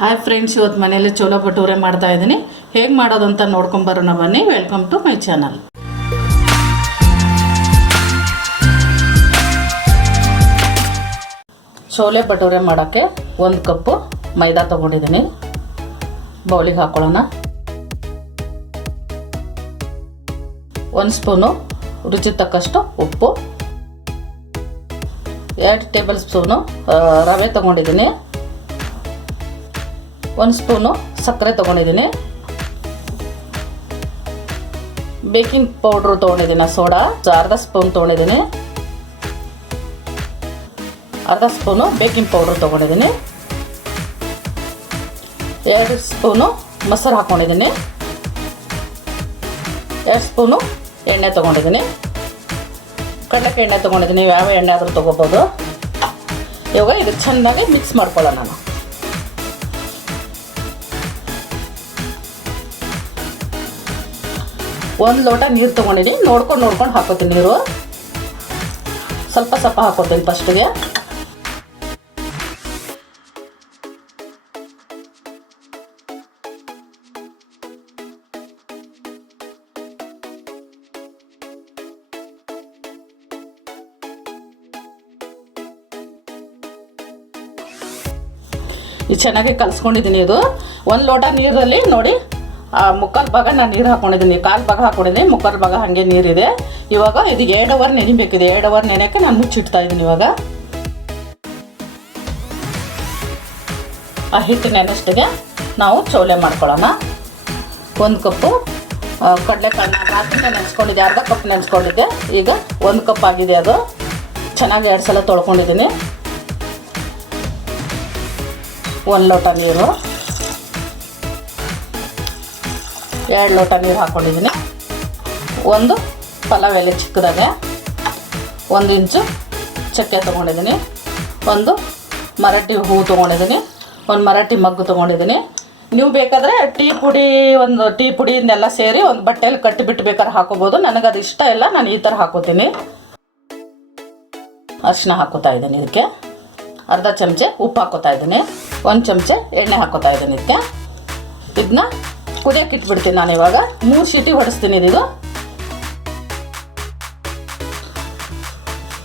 Hi friends, ಇವತ್ತು ಮನೆಯಲ್ಲಿ ಚೋಲೆ ಭಟೂರೆ ಮಾಡ್ತಾ ಇದ್ದೀನಿ. ಹೇಗೆ ಮಾಡೋದು ಅಂತ ನೋಡ್ಕೊಂಬರೋಣ ಬನ್ನಿ. Welcome to my channel. Chole bhature ಮಾಡೋಕ್ಕೆ 1 ಕಪ್ಪು ಮೈದಾ ತೊಗೊಂಡಿದ್ದೀನಿ. ಬೌಲಿಗೆ ಹಾಕೊಳ್ಳೋಣ. 1 ಸ್ಪೂನು ರುಚಿ ತಕ್ಕಷ್ಟು ಉಪ್ಪು, 2 ಟೇಬಲ್ ಸ್ಪೂನು ರವೆ ತೊಗೊಂಡಿದ್ದೀನಿ, 1 ಸ್ಪೂನು ಸಕ್ಕರೆ ತೊಗೊಂಡಿದ್ದೀನಿ, ಬೇಕಿಂಗ್ ಪೌಡ್ರು ತೊಗೊಂಡಿದ್ದೀನಿ, ಸೋಡಾ ಅರ್ಧ ಸ್ಪೂನ್ ತೊಗೊಂಡಿದ್ದೀನಿ, ಅರ್ಧ ಸ್ಪೂನು ಬೇಕಿಂಗ್ ಪೌಡ್ರು ತೊಗೊಂಡಿದ್ದೀನಿ, 2 ಸ್ಪೂನು ಮೊಸರು ಹಾಕ್ಕೊಂಡಿದ್ದೀನಿ, 2 ಸ್ಪೂನು ಎಣ್ಣೆ ತೊಗೊಂಡಿದ್ದೀನಿ. ಕಡಲೆಕಾಯಿ ಎಣ್ಣೆ ತೊಗೊಂಡಿದ್ದೀನಿ, ಯಾವ ಎಣ್ಣೆ ಆದರೂ ತೊಗೋಬೋದು. ಇವಾಗ ಇದು ಚೆನ್ನಾಗಿ ಮಿಕ್ಸ್ ಮಾಡ್ಕೊಳ್ಳೋಣ. ನಾನು 1 ಲೋಟ ನೀರು ತೊಗೊಂಡಿದ್ದೀನಿ. ನೋಡ್ಕೊಂಡು ಹಾಕೋತೀನಿ. ನೀರು ಸ್ವಲ್ಪ ಹಾಕೋತೀನಿ ಫಸ್ಟಿಗೆ. ಇದು ಚೆನ್ನಾಗಿ ಕಲಿಸ್ಕೊಂಡಿದ್ದೀನಿ. ಇದು 1 ಲೋಟ ನೀರಲ್ಲಿ ನೋಡಿ ಮುಕ್ಕಾಲು ಭಾಗ ನಾನು ನೀರು ಹಾಕ್ಕೊಂಡಿದ್ದೀನಿ, 1/4 ಭಾಗ ಹಾಕ್ಕೊಂಡಿದ್ದೀನಿ, ಮುಕ್ಕಾಲು ಭಾಗ ಹಾಗೆ ನೀರಿದೆ. ಇವಾಗ ಇದು 2 ಅವರ್ ನೆನಿಬೇಕಿದೆ. 2 ಅವರ್ ನೆನೆಯೋಕ್ಕೆ ನಾನು ಮುಚ್ಚಿಡ್ತಾ ಇದ್ದೀನಿ. ಇವಾಗ ಆ ಹಿಟ್ಟು ನೆನೆಸ್ಟಿಗೆ ನಾವು ಚೋಲೆ ಮಾಡ್ಕೊಳ್ಳೋಣ. 1 ಕಪ್ಪು ಕಡಲೆಕಾಳನ್ನ ರಾತ್ರಿ ನೆನೆಸ್ಕೊಂಡಿದ್ದೆ, ಅರ್ಧ ಕಪ್ ನೆನೆಸ್ಕೊಂಡಿದ್ದೆ. ಈಗ 1 ಕಪ್ ಆಗಿದೆ. ಅದು ಚೆನ್ನಾಗಿ 2 ಸಲ ತೊಳ್ಕೊಂಡಿದ್ದೀನಿ. 1 ಲೋಟ ನೀರು, 2 ಲೋಟ ನೀರು ಹಾಕ್ಕೊಂಡಿದ್ದೀನಿ. 1 ಪಲಾವ್ ಎಲೆ ಚಿಕ್ಕದಾಗೆ, 1 ಇಂಚು ಚಕ್ಕೆ ತೊಗೊಂಡಿದ್ದೀನಿ, 1 ಮರಾಠಿ ಹೂವು ತೊಗೊಂಡಿದ್ದೀನಿ, 1 ಮರಾಠಿ ಮಗ್ಗು ತೊಗೊಂಡಿದ್ದೀನಿ. ನೀವು ಬೇಕಾದರೆ ಟೀ ಪುಡಿಯಿಂದೆಲ್ಲ ಸೇರಿ ಒಂದು ಬಟ್ಟೆಯಲ್ಲಿ ಕಟ್ಟಿಬಿಟ್ಟು ಬೇಕಾದ್ರೆ ಹಾಕೋಬೋದು. ನನಗದು ಇಷ್ಟ ಇಲ್ಲ, ನಾನು ಈ ಥರ ಹಾಕೋತೀನಿ. ಅರಿಶಿನ ಹಾಕೋತಾ ಇದ್ದೀನಿ. ಇದಕ್ಕೆ ಅರ್ಧ ಚಮಚೆ ಉಪ್ಪು ಹಾಕೋತಾ ಇದ್ದೀನಿ, 1 ಚಮಚೆ ಎಣ್ಣೆ ಹಾಕೋತಾ ಇದ್ದೀನಿ. ಇದಕ್ಕೆ ಇದನ್ನ ಕುದಿಯೋಕೆ ಇಟ್ಬಿಡ್ತೀನಿ. ನಾನು ಇವಾಗ 3 ಸೀಟಿ ಹೊಡಿಸ್ತೀನಿ. ಇದು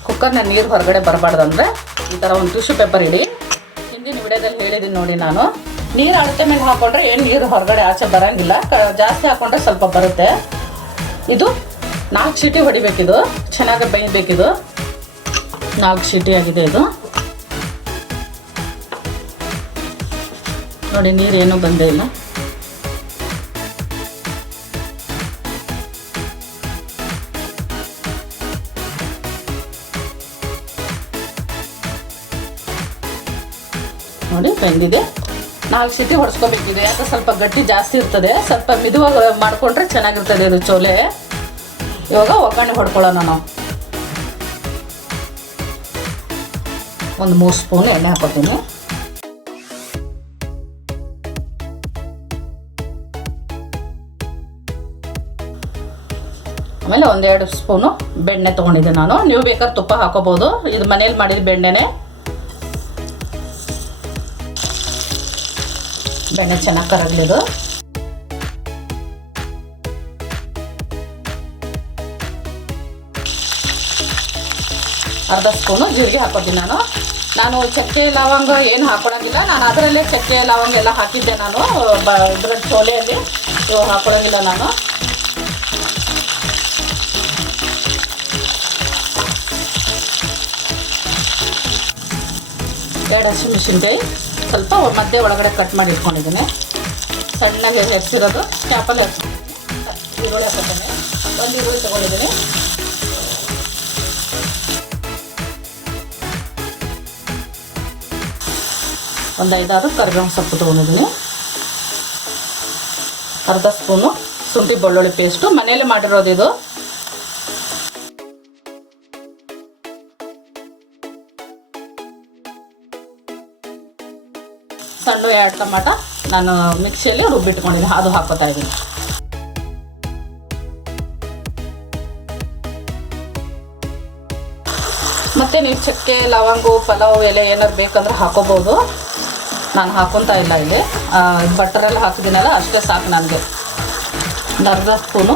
ಕುಕ್ಕರ್ನ ನೀರು ಹೊರಗಡೆ ಬರಬಾರ್ದಂದ್ರೆ ಈ ಥರ ಒಂದು ಟಿಶ್ಯೂ ಪೇಪರ್ ಇಡಿ. ಹಿಂದಿನ ವಿಡಿಯೋದಲ್ಲಿ ಹೇಳಿದ್ದೀನಿ ನೋಡಿ. ನಾನು ನೀರು ಅಳತೆ ಮೇಲೆ ಹಾಕೊಂಡ್ರೆ ಏನು ನೀರು ಹೊರಗಡೆ ಆಚೆ ಬರೋಂಗಿಲ್ಲ, ಜಾಸ್ತಿ ಹಾಕೊಂಡ್ರೆ ಸ್ವಲ್ಪ ಬರುತ್ತೆ. ಇದು 4 ಸೀಟಿ ಹೊಡಿಬೇಕಿದು, ಚೆನ್ನಾಗಿ ಬೇಯಬೇಕಿದು. 4 ಸೀಟಿ ಆಗಿದೆ. ಇದು ನೋಡಿ, ನೀರೇನು ಬಂದೇ ಇಲ್ಲ. ನೋಡಿ ಬೆಂದಿದೆ. 4 ಸೀಟಿ ಹೊಡ್ಸ್ಕೋಬೇಕಿದೆ. ಯಾಕೆ ಸ್ವಲ್ಪ ಗಟ್ಟಿ ಜಾಸ್ತಿ ಇರ್ತದೆ, ಸ್ವಲ್ಪ ಮಿದುವಾಗಿ ಮಾಡಿಕೊಂಡ್ರೆ ಚೆನ್ನಾಗಿರ್ತದೆ ಇದು ಚೋಲೆ. ಇವಾಗ ಒಗ್ಗರಣೆ ಹೊಡ್ಕೊಳ್ಳೋಣ. ನಾವು 1 3 ಸ್ಪೂನ್ ಎಣ್ಣೆ ಹಾಕೋತೀನಿ. ಆಮೇಲೆ 1-2 ಸ್ಪೂನು ಬೆಣ್ಣೆ ತೊಗೊಂಡಿದ್ದೆ ನಾನು. ನೀವು ಬೇಕಾದ್ರೆ ತುಪ್ಪ ಹಾಕೋಬೋದು. ಇದು ಮನೇಲಿ ಮಾಡಿದ ಬೆಣ್ಣೆನೇ. ಬೆಣ್ಣೆ ಚೆನ್ನಾಗಿ ಕರಗಲಿದು. ಅರ್ಧ ಸ್ಪೂನು ಜೀರಿಗೆ ಹಾಕೋತೀನಿ. ನಾನು ಚಕ್ಕೆ ಲವಂಗ ಏನು ಹಾಕೊಳ್ಳೋಂಗಿಲ್ಲ. ನಾನು ಅದರಲ್ಲೇ ಚಕ್ಕೆ ಲವಂಗ ಎಲ್ಲ ಹಾಕಿದ್ದೆ ನಾನು ಇದರ ಚೋಲೆಯಲ್ಲಿ. ಇವಾಗ ಹಾಕೊಳ್ಳೋಂಗಿಲ್ಲ ನಾನು. ಎರಡು ಹಸಿಮೆಣಸಿನ್ಕಾಯಿ ಸ್ವಲ್ಪ ಮಧ್ಯೆ ಒಳಗಡೆ ಕಟ್ ಮಾಡಿ ಇಟ್ಕೊಂಡಿದ್ದೀನಿ. ಸಣ್ಣಗೆ ಹೆಚ್ಚಿರೋದು ಕ್ಯಾಪಲ್ಲಿ ಹಾಕ್ತೀನಿ. ಈರುಳ್ಳಿ ಹಾಕೋತೀನಿ. 1 ಈರುಳ್ಳಿ ತೊಗೊಂಡಿದ್ದೀನಿ. ಒಂದು 5-6 ಕರಿಬೇವಿನ ಸೊಪ್ಪು ತೊಗೊಂಡಿದ್ದೀನಿ. ಅರ್ಧ ಸ್ಪೂನು ಶುಂಠಿ ಬೆಳ್ಳುಳ್ಳಿ ಪೇಸ್ಟು ಮನೆಯಲ್ಲೇ ಮಾಡಿರೋದು ಇದು. ಸಣ್ಣ 2 ಟೊಮಾಟ ನಾನು ಮಿಕ್ಸಿಯಲ್ಲಿ ರುಬ್ಬಿಟ್ಕೊಂಡಿದ್ದೀನಿ, ಅದು ಹಾಕೋತಾ ಇದ್ದೀನಿ. ಮತ್ತು ನೀವು ಚಕ್ಕೆ ಲವಂಗ ಪಲಾವ್ ಎಲೆ ಏನಾದ್ರು ಬೇಕಂದ್ರೆ ಹಾಕೋಬೋದು. ನಾನು ಹಾಕ್ಕೊತಾ ಇಲ್ಲ ಇಲ್ಲಿ. ಬಟರೆಲ್ಲ ಹಾಕಿದ್ದೀನಲ್ಲ ಅಷ್ಟೇ ಸಾಕು ನನಗೆ. ಒಂದು ಅರ್ಧ ಸ್ಪೂನು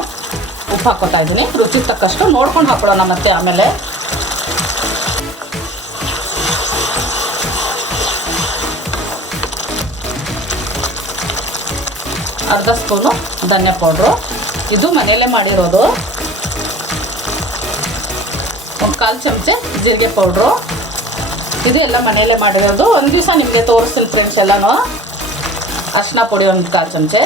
ಉಪ್ಪು ಹಾಕ್ಕೊತಾ ಇದ್ದೀನಿ, ರುಚಿಗೆ ತಕ್ಕಷ್ಟು ನೋಡ್ಕೊಂಡು ಹಾಕೊಳ್ಳೋಣ ಮತ್ತೆ ಆಮೇಲೆ. ಅರ್ಧ ಸ್ಪೂನು ಧನಿಯಾ ಪೌಡ್ರು, ಇದು ಮನೆಯಲ್ಲೇ ಮಾಡಿರೋದು. ಒಂದು 1/4 ಚಮಚೆ ಜೀರಿಗೆ ಪೌಡ್ರು, ಇದು ಎಲ್ಲ ಮನೆಯಲ್ಲೇ ಮಾಡಿರೋದು. ಒಂದು ದಿವಸ ನಿಮಗೆ ತೋರಿಸ್ತೀನಿ ಫ್ರೆಂಡ್ಸ್ ಎಲ್ಲನೂ. ಅರಿಶಿನ ಪುಡಿ ಒಂದು 1/4 ಚಮಚೆ,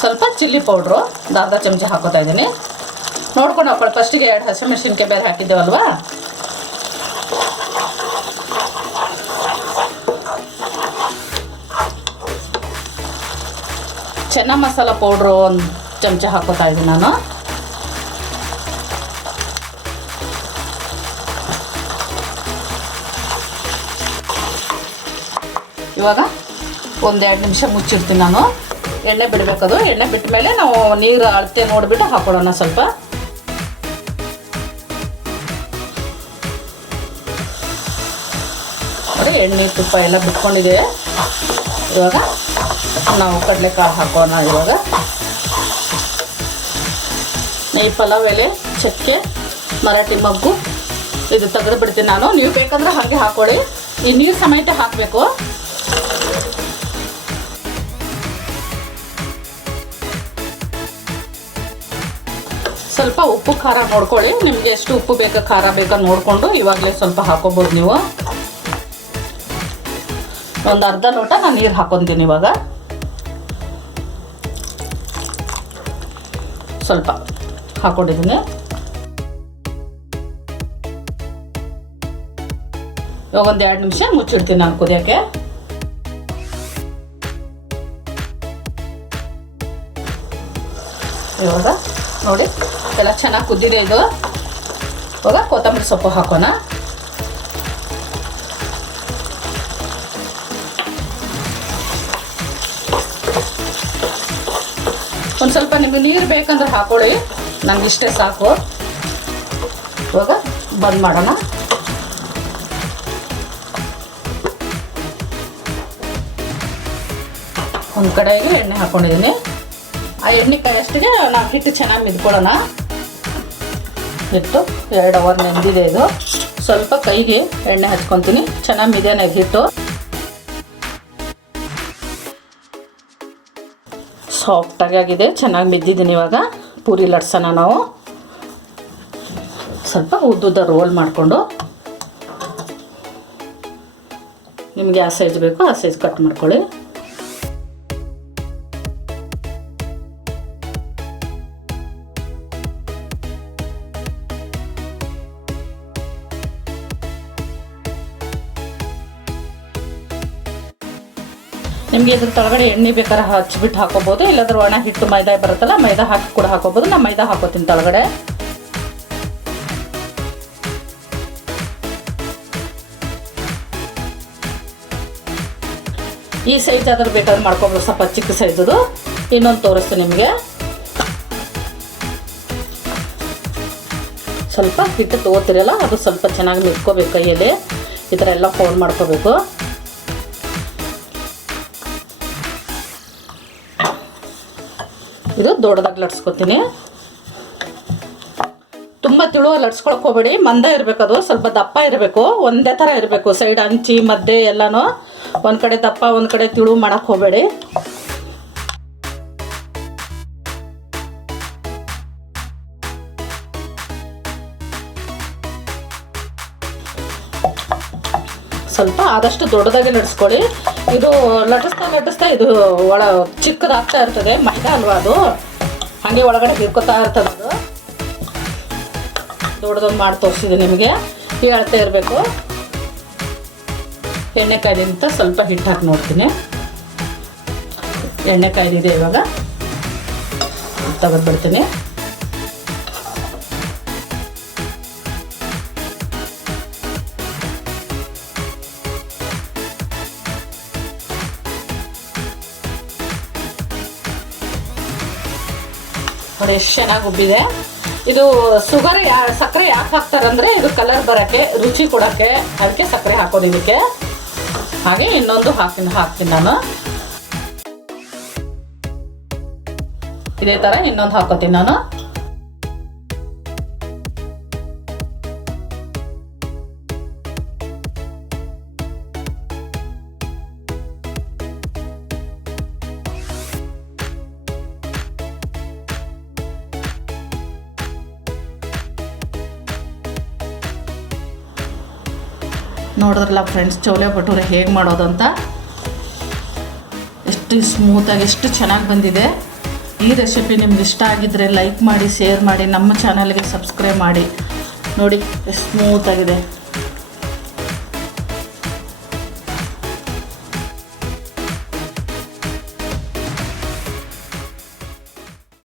ಸ್ವಲ್ಪ ಚಿಲ್ಲಿ ಪೌಡ್ರು ಒಂದು ಅರ್ಧ ಚಮಚೆ ಹಾಕೋತಾ ಇದ್ದೀನಿ. ನೋಡ್ಕೊಂಡು ಹಾಕೊಳ್ಳಿ. ಫಸ್ಟಿಗೆ 2 ಹಸಿಮೆಣಸಿನ್ಕಾಯಿ ಬೇರೆ ಹಾಕಿದ್ದೇವಲ್ವಾ. ಚೆನ್ನ ಮಸಾಲ ಪೌಡ್ರು 1 ಚಮಚೆ ಹಾಕೋತಾ ಇದ್ದೀನಿ ನಾನು. ಇವಾಗ 1-2 ನಿಮಿಷ ಮುಚ್ಚಿಡ್ತೀನಿ ನಾನು. ಎಣ್ಣೆ ಬಿಡಬೇಕದು. ಎಣ್ಣೆ ಬಿಟ್ಟ ಮೇಲೆ ನಾವು ನೀರು ಅಳತೆ ನೋಡಿಬಿಟ್ಟು ಹಾಕೊಳ್ಳೋಣ ಸ್ವಲ್ಪ. ನೋಡಿ ಎಣ್ಣೆ ತುಪ್ಪ ಎಲ್ಲ ಬಿಟ್ಕೊಂಡಿದೆ. ಇವಾಗ ನಾವು ಕಡಲೆಕಾಳು ಹಾಕೋಣ. ಇವಾಗ ಈ ಪಲಾವ್ ಎಲೆ, ಚಕ್ಕೆ, ಮರಾಠಿ ಮೊಗ್ಗು ಇದು ತೆಗೆದು ಬಿಡ್ತೀನಿ ನಾನು. ನೀವು ಬೇಕಂದ್ರೆ ಹಾಗೆ ಹಾಕೊಳ್ಳಿ. ಈ ನೀರು ಸಮೇತ ಹಾಕಬೇಕು. ಸ್ವಲ್ಪ ಉಪ್ಪು ಖಾರ ನೋಡ್ಕೊಳ್ಳಿ. ನಿಮಗೆ ಎಷ್ಟು ಉಪ್ಪು ಬೇಕಾ ಖಾರ ಬೇಕಾ ನೋಡಿಕೊಂಡು ಇವಾಗಲೇ ಸ್ವಲ್ಪ ಹಾಕೋಬೋದು ನೀವು. ಒಂದು ಅರ್ಧ ಲೋಟ ನಾನು ನೀರು ಹಾಕೊತೀನಿ ಇವಾಗ. ಸ್ವಲ್ಪ ಹಾಕೊಂಡಿದ್ದೀನಿ. ಇವಾಗ ಒಂದು 2 ನಿಮಿಷ ಮುಚ್ಚಿಡ್ತೀನಿ ನಾನು ಕುದಿಯೋಕ್ಕೆ. ಇವಾಗ ನೋಡಿ ಎಲ್ಲ ಚೆನ್ನಾಗಿ ಕುದ್ದಿದೆ ಇದು. ಇವಾಗ ಕೊತ್ತಂಬರಿ ಸೊಪ್ಪು ಹಾಕೋಣ. ಒಂದು ಸ್ವಲ್ಪ ನಿಮಗೆ ನೀರು ಬೇಕಂದ್ರೆ ಹಾಕೊಳ್ಳಿ, ನನಗೆ ಇಷ್ಟೇ ಸಾಕು. ಇವಾಗ ಬಂದ್ ಮಾಡೋಣ. ಒಂದು ಕಡೆಗೆ ಎಣ್ಣೆ ಹಾಕ್ಕೊಂಡಿದ್ದೀನಿ. ಆ ಎಣ್ಣೆ ಕಾಯಷ್ಟಿಗೆ ನಾವು ಹಿಟ್ಟು ಚೆನ್ನಾಗಿ ಮಿದ್ಕೊಳ್ಳೋಣ. ಹಿಟ್ಟು 2 ಅವರ್ ನೆಂದಿದೆ ಇದು. ಸ್ವಲ್ಪ ಕೈಗೆ ಎಣ್ಣೆ ಹಚ್ಕೊತೀನಿ. ಚೆನ್ನಾಗಿ ಮಿದೇನೆ ಹಿಟ್ಟು. ಸಾಫ್ಟಾಗಿ ಆಗಿದೆ, ಚೆನ್ನಾಗಿ ಮಿದ್ದಿದ್ದೀನಿ. ಇವಾಗ ಪೂರಿ ಲಟ್ಸೋಣ ನಾವು. ಸ್ವಲ್ಪ ಉದ್ದುದ್ದ ರೋಲ್ ಮಾಡಿಕೊಂಡು ನಿಮಗೆ ಯಾವ ಸೈಜ್ ಬೇಕೋ ಆ ಸೈಜ್ ಕಟ್ ಮಾಡ್ಕೊಳ್ಳಿ. ನಿಮಗೆ ಇದ್ರ ತಳಗಡೆ ಎಣ್ಣೆ ಬೇಕಾದ್ರೆ ಹಚ್ಬಿಟ್ಟು ಹಾಕೋಬೋದು, ಇಲ್ಲಾಂದ್ರೆ ಒಣ ಹಿಟ್ಟು ಮೈದಾ ಬರುತ್ತಲ್ಲ ಮೈದಾ ಹಾಕಿ ಕೂಡ ಹಾಕೋಬೋದು. ನಾನು ಮೈದಾ ಹಾಕೋತೀನಿ ತಳಗಡೆ. ಈ ಸೈಜ್ ಆದ್ರೆ ಬೇಕಾದ್ರೆ ಮಾಡ್ಕೊಬೋದು, ಸ್ವಲ್ಪ ಚಿಕ್ಕ ಸೈಜದು. ಇನ್ನೊಂದು ತೋರಿಸ್ತೀನಿ ನಿಮಗೆ. ಸ್ವಲ್ಪ ಹಿಟ್ಟು ತಗೋತಿರಲ್ಲ ಅದು ಸ್ವಲ್ಪ ಚೆನ್ನಾಗಿ ಮಿಕ್ಕೋಬೇಕು ಕೈಯಲ್ಲಿ. ಈ ಥರ ಎಲ್ಲ ಫೋಲ್ಡ್ ಮಾಡ್ಕೋಬೇಕು. ಇದು ದೊಡ್ಡದಾಗಿ ಲಟ್ಸ್ಕೊತೀನಿ. ತುಂಬ ತಿಳುವ ಲಟ್ಸ್ಕೊಳಕ್ಕೆ ಹೋಗಬೇಡಿ, ಮಂದ ಇರಬೇಕು. ಅದು ಸ್ವಲ್ಪ ದಪ್ಪ ಇರಬೇಕು, ಒಂದೇ ಥರ ಇರಬೇಕು. ಸೈಡ್ ಹಂಚಿ ಮಧ್ಯೆ ಎಲ್ಲನೂ ಒಂದು ಕಡೆ ದಪ್ಪ ಒಂದು ಕಡೆ ತಿಳು ಮಾಡೋಕ್ಕೆ ಹೋಗಬೇಡಿ. ಸ್ವಲ್ಪ ಆದಷ್ಟು ದೊಡ್ಡದಾಗಿ ಲಟ್ಸ್ಕೊಳ್ಳಿ. ಇದು ಲಟ್ಟಿಸ್ತಾ ಇದು ಚಿಕ್ಕದಾಗ್ತಾ ಇರ್ತದೆ. ಮೈದಾ ಅಲ್ವಾ ಅದು, ಹಾಗೆ ಒಳಗಡೆ ಹಿಡ್ಕೊತಾ ಇರ್ತದೆ. ಅದು ದೊಡ್ಡದೊಂದು ಮಾಡಿ ತೋರಿಸಿದೆ ನಿಮಗೆ. ಹೇಳ್ತಾ ಇರಬೇಕು. ಎಣ್ಣೆ ಕಾಯ್ದಿಂತ ಸ್ವಲ್ಪ ಹಿಟ್ಟು ಹಾಕಿ ನೋಡ್ತೀನಿ. ಎಣ್ಣೆ ಕಾಯ್ದಿದೆ. ಇವಾಗ ತೆಗೆದುಬಿಡ್ತೀನಿ. ನೋಡಿ ಎಷ್ಟು ಚೆನ್ನಾಗಿ ಉಬ್ಬಿದೆ. ಇದು ಸಕ್ಕರೆ ಯಾಕೆ ಹಾಕ್ತಾರಂದರೆ ಇದು ಕಲರ್ ಬರೋಕ್ಕೆ, ರುಚಿ ಕೊಡೋಕ್ಕೆ, ಅದಕ್ಕೆ ಸಕ್ಕರೆ ಹಾಕೋದು ಇದಕ್ಕೆ. ಹಾಗೆ ಇನ್ನೊಂದು ಹಾಕ್ತೀನಿ ನಾನು. ಇದೇ ಥರ ಇನ್ನೊಂದು ಹಾಕೋತೀನಿ ನಾನು. ನೋಡಿದ್ರಲ್ಲ ಫ್ರೆಂಡ್ಸ್, ಚೋಲೆ ಭಟೂರೆ ಹೇಗೆ ಮಾಡೋದು ಅಂತ. ಎಷ್ಟು ಸ್ಮೂತಾಗಿ ಎಷ್ಟು ಚೆನ್ನಾಗಿ ಬಂದಿದೆ. ಈ ರೆಸಿಪಿ ನಿಮ್ಗೆ ಇಷ್ಟ ಆಗಿದ್ದರೆ ಲೈಕ್ ಮಾಡಿ, ಶೇರ್ ಮಾಡಿ, ನಮ್ಮ ಚಾನಲ್ಗೆ ಸಬ್ಸ್ಕ್ರೈಬ್ ಮಾಡಿ. ನೋಡಿ ಎಷ್ಟು ಸ್ಮೂತಾಗಿದೆ.